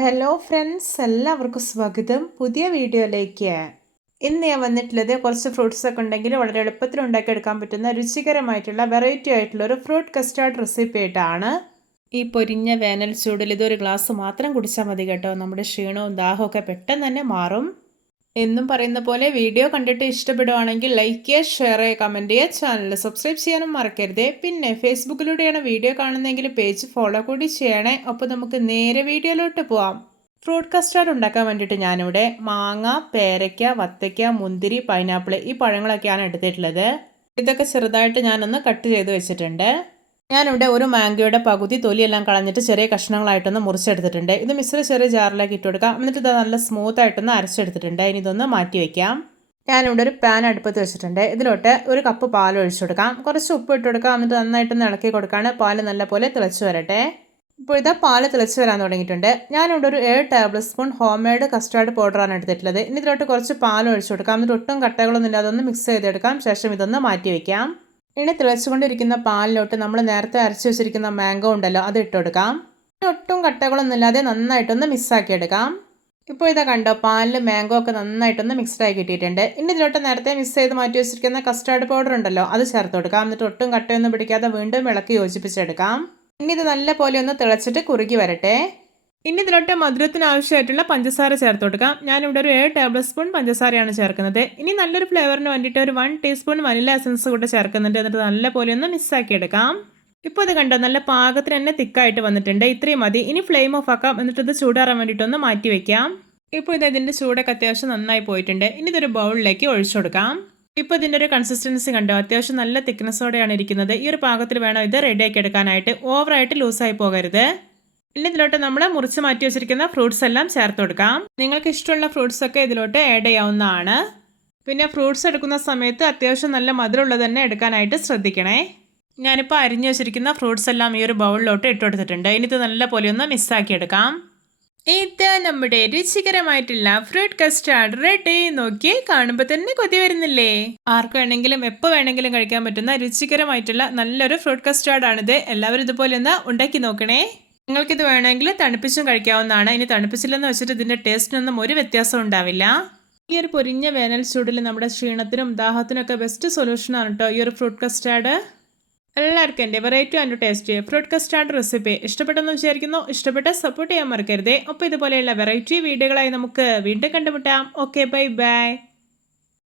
Hello friends, എല്ലാവർക്കും സ്വാഗതം പുതിയ വീഡിയോയിലേക്ക്. ഇന്ന് ഞാൻ വന്നിട്ടുള്ളത് കുറച്ച് ഫ്രൂട്ട്സ് ഒക്കെ ഉണ്ടെങ്കിൽ വളരെ എളുപ്പത്തിൽ ഉണ്ടാക്കിയെടുക്കാൻ പറ്റുന്ന രുചികരമായിട്ടുള്ള വെറൈറ്റി ആയിട്ടുള്ള ഒരു ഫ്രൂട്ട് കസ്റ്റാർഡ് റെസിപ്പി ആയിട്ടാണ്. ഈ പൊരിഞ്ഞ വേനൽ ചൂടിൽ ഇതൊരു ഗ്ലാസ് മാത്രം കുടിച്ചാൽ മതി കേട്ടോ. നമ്മുടെ ക്ഷീണവും ദാഹവും ഒക്കെ പെട്ടെന്ന് തന്നെ മാറും. എന്നും പറയുന്ന പോലെ വീഡിയോ കണ്ടിട്ട് ഇഷ്ടപ്പെടുവാണെങ്കിൽ ലൈക്ക് ചെയ്യുക, ഷെയർ ചെയ്യുക, കമൻറ്റ് ചെയ്യുക, ചാനൽ സബ്സ്ക്രൈബ് ചെയ്യാനും മറക്കരുത്. പിന്നെ ഫേസ്ബുക്കിലൂടെയാണ് വീഡിയോ കാണുന്നതെങ്കിൽ പേജ് ഫോളോ കൂടി ചെയ്യണേ. അപ്പോൾ നമുക്ക് നേരെ വീഡിയോയിലോട്ട് പോവാം. ഫ്രൂട്ട് കസ്റ്റാർഡ് ഉണ്ടാക്കാൻ വേണ്ടിയിട്ട് ഞാനിവിടെ മാങ്ങ, പേരയ്ക്ക, വത്തയ്ക്ക, മുന്തിരി, പൈനാപ്പിൾ ഈ പഴങ്ങളൊക്കെയാണ് എടുത്തിട്ടുള്ളത്. ഇതൊക്കെ ചെറുതായിട്ട് ഞാനൊന്ന് കട്ട് ചെയ്ത് വെച്ചിട്ടുണ്ട്. ഞാനിവിടെ ഒരു മാംഗോയുടെ പകുതി തൊലിയെല്ലാം കളഞ്ഞിട്ട് ചെറിയ കഷ്ണങ്ങളായിട്ടൊന്ന് മുറിച്ചെടുത്തിട്ടുണ്ട്. ഇത് മിക്സിയിൽ ചെറിയ ജാറിലേക്ക് ഇട്ട് കൊടുക്കാം. എന്നിട്ട് ഇത് നല്ല സ്മൂത്ത് ആയിട്ടൊന്ന് അരച്ചെടുത്തിട്ടുണ്ട്. ഇനി ഇതൊന്ന് മാറ്റി വയ്ക്കാം. ഞാനിവിടെ ഒരു പാൻ അടുപ്പത്ത് വെച്ചിട്ടുണ്ട്. ഇതിലോട്ട് ഒരു കപ്പ് പാൽ ഒഴിച്ചു കൊടുക്കാം. കുറച്ച് ഉപ്പ് ഇട്ട് കൊടുക്കാം. എന്നിട്ട് നന്നായിട്ടൊന്ന് ഇളക്കി കൊടുക്കുകയാണ്. പാൽ നല്ലപോലെ തിളച്ച് വരട്ടെ. ഇപ്പോൾ ഇതാ പാല് തിളച്ച് വരാൻ തുടങ്ങിയിട്ടുണ്ട്. ഞാനിവിടെ ഒരു 7 table spoon home made custard പൗഡറാണ് എടുത്തിട്ടുള്ളത്. ഇനി ഇതിലോട്ട് കുറച്ച് പാൽ ഒഴിച്ചു കൊടുക്കാം. എന്നിട്ട് ഒട്ടും കട്ടകളൊന്നും ഇല്ലാതെ ഒന്ന് മിക്സ് ചെയ്തെടുക്കാം. ശേഷം ഇതൊന്ന് മാറ്റി വയ്ക്കാം. ഇനി തിളച്ചുകൊണ്ടിരിക്കുന്ന പാലിലോട്ട് നമ്മൾ നേരത്തെ അരച്ചു വെച്ചിരിക്കുന്ന മാംഗോ ഉണ്ടല്ലോ, അത് ഇട്ട് കൊടുക്കാം. ഒട്ടും കട്ടകളൊന്നും ഇല്ലാതെ നന്നായിട്ടൊന്ന് മിക്സാക്കി എടുക്കാം. ഇപ്പോൾ ഇതാ കണ്ടോ, പാലിൽ മാംഗോ ഒക്കെ നന്നായിട്ടൊന്ന് മിക്സ്ഡായി കിട്ടിയിട്ടുണ്ട്. ഇനി ഇതിലോട്ട് നേരത്തെ മിക്സ് ചെയ്ത് മാറ്റി വെച്ചിരിക്കുന്ന കസ്റ്റാർഡ് പൗഡർ ഉണ്ടല്ലോ, അത് ചേർത്ത് കൊടുക്കാം. എന്നിട്ട് ഒട്ടും കട്ടയൊന്നും പിടിക്കാതെ വീണ്ടും ഇളക്കി യോജിപ്പിച്ചെടുക്കാം. ഇനി ഇത് നല്ല പോലെ ഒന്ന് തിളച്ചിട്ട് കുറുകി വരട്ടെ. ഇനി ഇതിലോട്ട് മധുരത്തിന് ആവശ്യമായിട്ടുള്ള പഞ്ചസാര ചേർത്ത് കൊടുക്കാം. ഞാനിവിടെ ഒരു 7 ടേബിൾ സ്പൂൺ പഞ്ചസാരയാണ് ചേർക്കുന്നത്. ഇനി നല്ലൊരു ഫ്ലേവറിന് വേണ്ടിയിട്ട് ഒരു 1 ടീസ്പൂൺ വനില എസൻസ് കൂടെ ചേർക്കുന്നുണ്ട്. എന്നിട്ട് നല്ല പോലെ ഒന്ന് മിക്സാക്കി എടുക്കാം. ഇപ്പോൾ ഇത് കണ്ടോ, നല്ല പാകത്തിന് തന്നെ തിക്കായിട്ട് വന്നിട്ടുണ്ട്. ഇത്രയും മതി. ഇനി ഫ്ലെയിം ഓഫ് ആക്കാം. എന്നിട്ട് ഇത് ചൂടാറാൻ വേണ്ടിയിട്ടൊന്ന് മാറ്റി വെക്കാം. ഇപ്പോൾ ഇതിൻ്റെ ചൂടൊക്കെ അത്യാവശ്യം നന്നായി പോയിട്ടുണ്ട്. ഇനി ഇതൊരു ബൗളിലേക്ക് ഒഴിച്ചു കൊടുക്കാം. ഇപ്പോൾ ഇതിൻ്റെ ഒരു കൺസിസ്റ്റൻസി കണ്ടോ, അത്യാവശ്യം നല്ല തിക്നെസ്സോടെയാണ് ഇരിക്കുന്നത്. ഈ ഒരു പാകത്തിൽ വേണം ഇത് റെഡിയാക്കി എടുക്കാനായിട്ട്. ഓവറായിട്ട് ലൂസായി പോകരുത്. ഇനി ഇതിലോട്ട് നമ്മൾ മുറിച്ച് മാറ്റി വെച്ചിരിക്കുന്ന ഫ്രൂട്ട്സ് എല്ലാം ചേർത്ത് കൊടുക്കാം. നിങ്ങൾക്ക് ഇഷ്ടമുള്ള ഫ്രൂട്ട്സ് ഒക്കെ ഇതിലോട്ട് ആഡ് ചെയ്യാവുന്നതാണ്. പിന്നെ ഫ്രൂട്ട്സ് എടുക്കുന്ന സമയത്ത് അത്യാവശ്യം നല്ല മധുരമുള്ളത് തന്നെ എടുക്കാനായിട്ട് ശ്രദ്ധിക്കണേ. ഞാനിപ്പോൾ അരിഞ്ഞു വെച്ചിരിക്കുന്ന ഫ്രൂട്ട്സ് എല്ലാം ഈ ഒരു ബൗളിലോട്ട് ഇട്ട് കൊടുത്തിട്ടുണ്ട്. ഇനി ഇത് നല്ല പോലെ ഒന്ന് മിക്സാക്കി എടുക്കാം. ഇത് നമ്മുടെ രുചികരമായിട്ടുള്ള ഫ്രൂട്ട് കസ്റ്റാർഡ് റെഡി. നോക്കി കാണുമ്പോൾ തന്നെ കൊതി വരുന്നില്ലേ? ആർക്ക് വേണമെങ്കിലും എപ്പോൾ വേണമെങ്കിലും കഴിക്കാൻ പറ്റുന്ന രുചികരമായിട്ടുള്ള നല്ലൊരു ഫ്രൂട്ട് കസ്റ്റാർഡാണിത്. എല്ലാവരും ഇതുപോലെ ഒന്ന് ഉണ്ടാക്കി നോക്കണേ. നിങ്ങൾക്കിത് വേണമെങ്കിൽ തണുപ്പിച്ചും കഴിക്കാവുന്നതാണ്. ഇനി തണുപ്പിച്ചില്ലെന്ന് വെച്ചിട്ട് ഇതിൻ്റെ ടേസ്റ്റിനൊന്നും ഒരു വ്യത്യാസം ഉണ്ടാവില്ല. ഈ ഒരു പൊരിഞ്ഞ വേനൽ ചൂടിൽ നമ്മുടെ ക്ഷീണത്തിനും ദാഹത്തിനൊക്കെ ബെസ്റ്റ് സൊല്യൂഷനാണ് കേട്ടോ ഈ ഒരു ഫ്രൂട്ട് കസ്റ്റാർഡ്. എല്ലാവർക്കും എൻ്റെ variety and tasty fruit custard recipe ഇഷ്ടപ്പെട്ടെന്ന് വിചാരിക്കുന്നു. ഇഷ്ടപ്പെട്ട സപ്പോർട്ട് ചെയ്യാൻ മറക്കരുതേ. അപ്പോൾ ഇതുപോലെയുള്ള വെറൈറ്റി വീഡിയോകളായി നമുക്ക് വീണ്ടും കണ്ടുമുട്ടാം. Okay, bye bye.